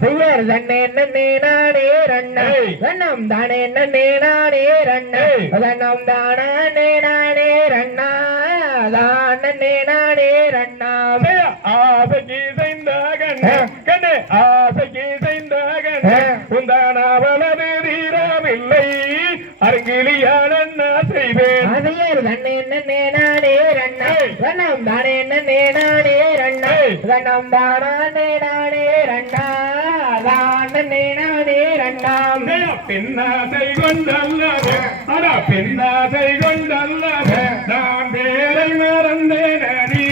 செய்யர் தன்னே நன்னே நானே ரண்ணா. தன்னம் தானே நன்னே நானே ரண்ணா. தன்னம் தானே நானே ரண்ணா. தானே நானே ரண்ணா. ஆசைக்கு செய்த கண்ணே கண்ணே ஆசைக்கு செய்த கண்ணே உந்தானாவலது தீரவில்லை. அருங்கிலியால் என்ன செய்வேன் அதையர் தன்னே நன்னே நானே ரண்ணா. ஏய். தன்னம் தானே நன்னே நானே ரண்ணா. ஏய். தன்னம் தானே நானே ரண்ணா. தானே நானே ரண்ணா. பெண்ணாசை கொண்டல்லது அட பெண்ணாசை கொண்டல்லது நான் பேரை மறந்தேன் அடி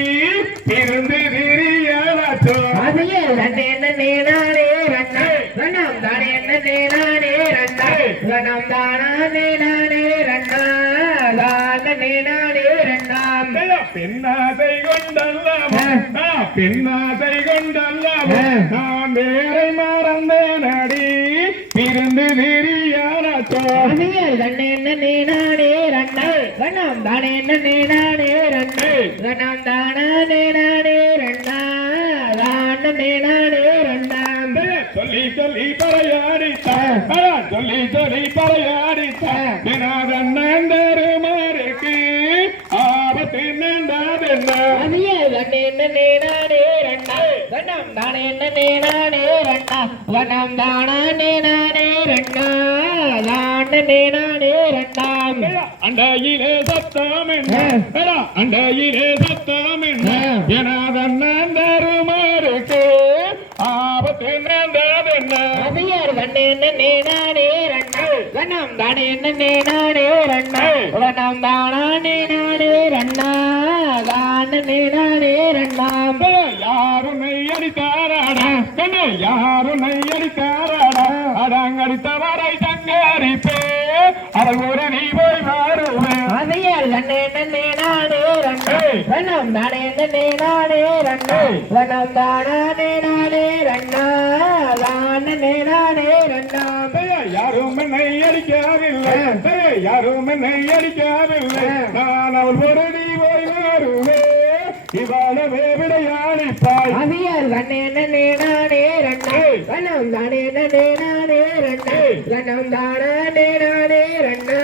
இருந்து திரியலச்சோ அதையர் தன்னே நன்னே நானே ரண்ணா. தன்னம் தானே நன்னே நானே ரண்ணா. தன்னம் தானே நானே ரண்ணா தானே நானே ரண்ணா பெண்ணாசை கொண்டல்லவோ. பெண்ணாசை கொண்டல்லவோ. நான் பேரை மறந்தேன் அடி. திரியலச்சோ அதையர் தன்னே நன்னே நானே ரண்ணா தன்னம் தானே நன்னே நானே தானே தானே சொல்லி சொல்லி பறையாடித்தான். சொல்லி சொல்லி பறையாடித்தான் தினாதன்னந்தருமாருக்கு ஆபத்து நின்றாதென்ன அதையர் தன்னே நன்னே நானே ரண்ணா தானே நன்னே நானே ரண்ணா தன்னம் தானே நானே ரண்ணா தானே நானே ரண்ணா அண்டையிலே சத்தம் என்ன? அண்டையிலே சத்தம் என்ன? தினாதன்னந்தருமாருக்கு ஆபத்து நின்றாதென்ன அதையர் தன்னே நன்னே நானே ரண்ணா தானே நானே ரண்ணா தானே நானே ரண்ணா தானே நானே ரண்ணா அடித்தாராடா கண்ணு யாருனை அடங்கடித்தவரை சங்கரிப்பே அவள் ஒரு நீ போய் வருவேன் அதையர் தன்னே நன்னே நானே ரண்ணா ஏய். தானே நன்னே நானே ரண்ணா தானே நானே தானே நானே யாரும் என்னை யாரும் என்னை நான் அவள் ஒரு நீ போய் இவாளவே விடையாளிப்பாய் அவியல் கண்ணே நன்னே கண்ணம் தானே நானே ரண்ணா ஏய். கண்ணம் தானே நானே ரண்ணா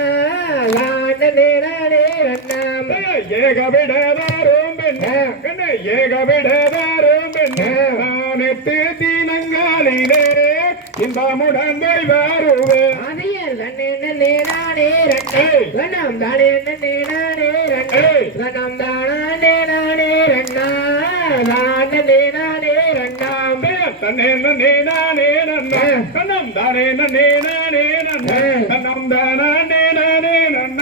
தானே நானே ரண்ணா ஏக விடதாரும் பெண்ண ஏக விடதாரும் பெண்ண எட்டு தீனங்காலிலே வருவேன். கண்ணே நன்னே நானே ரண்ணா ஏய். கண்ணம் தானே நானே ரண்ணா ஏய். கண்ணம் தானே நானே நன்ன. கண்ணம் தானே நன்னே நானே நன்ன. கண்ணம் தானே நானே நன்ன.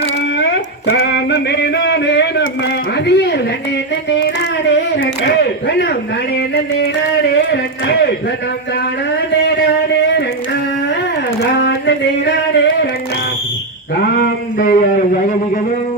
தானே நானே நன்ன. அவியல் கண்ணே நன்னே நானே ரண்ணா ஏய். கண்ணம் தானே நன்னே நானே ரண்ணா ஏய். கண்ணம் தானே நானே ரண்ணா தானே நானே ரண்ணா காந்தையர் ஜெகதிகளும்